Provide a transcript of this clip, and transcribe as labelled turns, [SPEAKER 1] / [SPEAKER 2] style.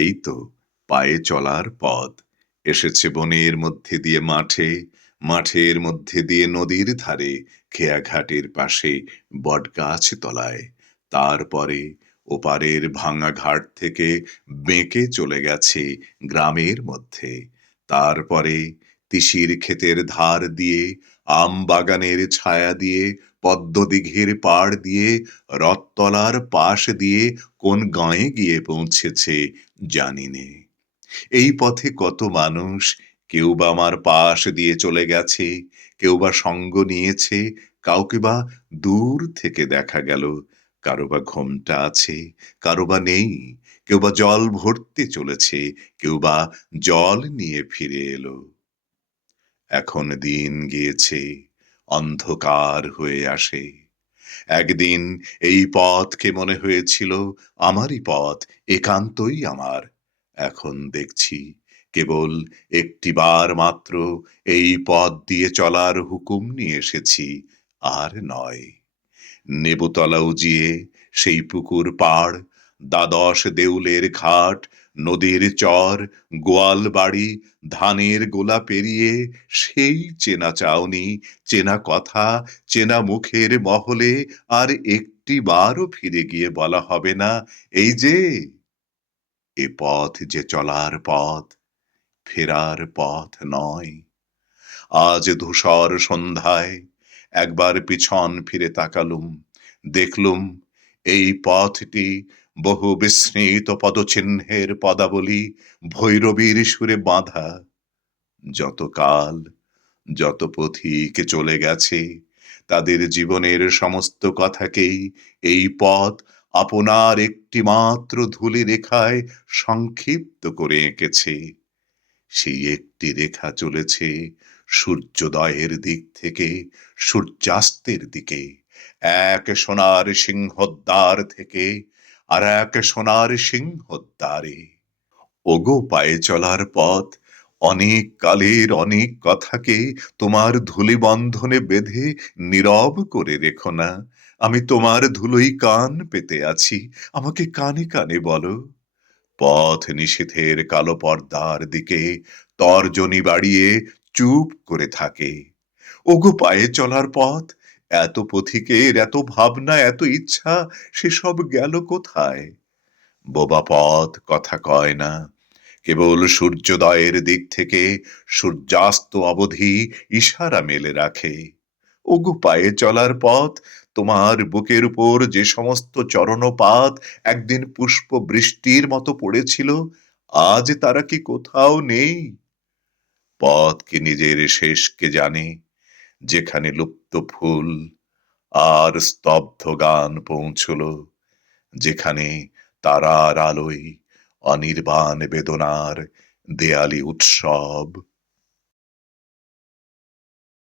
[SPEAKER 1] এই তো পায়ে চলার পথ এসেছে বনের মধ্যে দিয়ে মাঠে মাঠের মধ্যে দিয়ে নদীর ধারে খেয়াঘাটের পাশে বটগাছ তলায় তারপরে ওপারের ভাঙা ঘাট থেকে বেঁকে চলে গেছে গ্রামের মধ্যে তারপরে তিসির ক্ষেতের ধার দিয়ে আম বাগানের ছায়া দিয়ে পদ্মদিঘের পাড় দিয়ে রথতলার পাশ দিয়ে কোন গাঁয়ে গিয়ে পৌঁছেছে জানি নে এই পথে কত মানুষ কেউ বা আমার পাশ দিয়ে চলে গেছে কেউ বা সঙ্গ নিয়েছে কাউকে বা দূর থেকে দেখা গেল কারো বা ঘোমটা আছে কারো বা নেই কেউ বা জল ভরতে চলেছে কেউ বা জল নিয়ে ফিরে এলো এখন দিন গিয়েছে অন্ধকার হয়ে আসে একদিন এই পথকে মনে হয়েছিল আমারই পথ একান্তই আমার এখন দেখছি কেবল একটিবার মাত্র এই পথ দিয়ে চলার হুকুম নিয়ে এসেছি আর নয় নেবুতলা উজিয়ে সেই পুকুর পাড় দ্বাদশ দেউলের ঘাট নদীর চর গোয়াল বাড়ি ধানের গোলা পেরিয়ে সেই চেনা চাউনি চেনা কথা চেনা মুখের মহলে আর একটি বারও ফিরে গিয়ে বলা হবে না এই যে
[SPEAKER 2] এ পথ যে চলার পথ ফেরার পথ নয় আজ ধূসর সন্ধ্যায় একবার পিছন ফিরে তাকালুম দেখলুম এই পথটি বহু বিস্মৃত পদচিহ্নের পদাবলী ভৈরবীর সুরে বাঁধা যত কাল যত পথিক চলে গেছে তাদের জীবনের সমস্ত কথাকেই এই পথ আপনার একটিমাত্র ধুলি রেখায় সংক্ষিপ্ত করে এঁকেছে সেই একটি রেখা চলেছে সূর্যোদয়ের দিক থেকে সূর্যাস্তের দিকে এক সোনার সিংহদ্বার থেকে আর এক সোনার সিংহ দ্বারে ওগো পায়ে চলার পথ অনেক কালের অনেক কথাকে তোমার ধুলি বন্ধনে বেঁধে নীরব করে রেখো না আমি তোমার ধুলোই কান পেতে আছি আমাকে কানে কানে বলো পথ নিষেধের কালো পর্দার দিকে তর্জনী বাড়িয়ে চুপ করে থাকে ওগো পায়ে চলার পথ এত পথিকের এত ভাবনা এত ইচ্ছা সে সব গেল কোথায় বোবা পথ কথা কয় না কেবল সূর্যোদয়ের দিক থেকে সূর্যাস্ত অবধি ইশারা মেলে রাখে ওগু পায়ে চলার পথ তোমার বুকের উপর যে সমস্ত চরণপাত একদিন পুষ্প বৃষ্টির মতো পড়েছিল আজ তারা কি কোথাও নেই পথ কি নিজের শেষকে জানে যেখানে লুপ্ত ফুল আর স্তব্ধ গান পৌঁছল যেখানে তারার আলোয় অনির্বাণ বেদনার দেয়ালি উৎসব